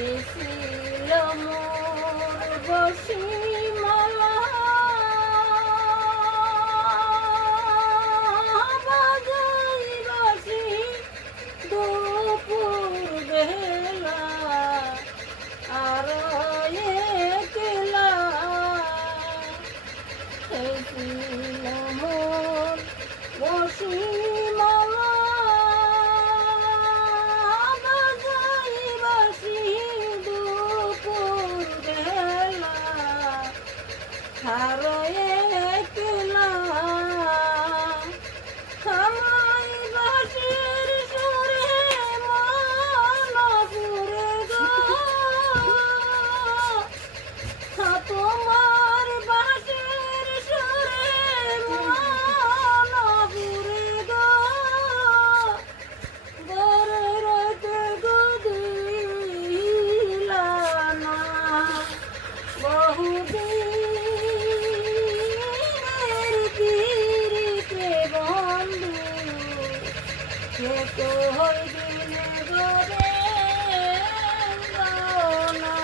এসিল মোর বসিমালা বাজাই বাসি দুপুর বেলা আর একলা এসিল মোর বসিমালা হারায় একলা আমায় বাঁশির সুরে মালা পুরে গো তোমার বাঁশির সুরে মালা পুরে গো গরে রাতে গো দিলা না বহুদিন তো হইদিনে গরে না।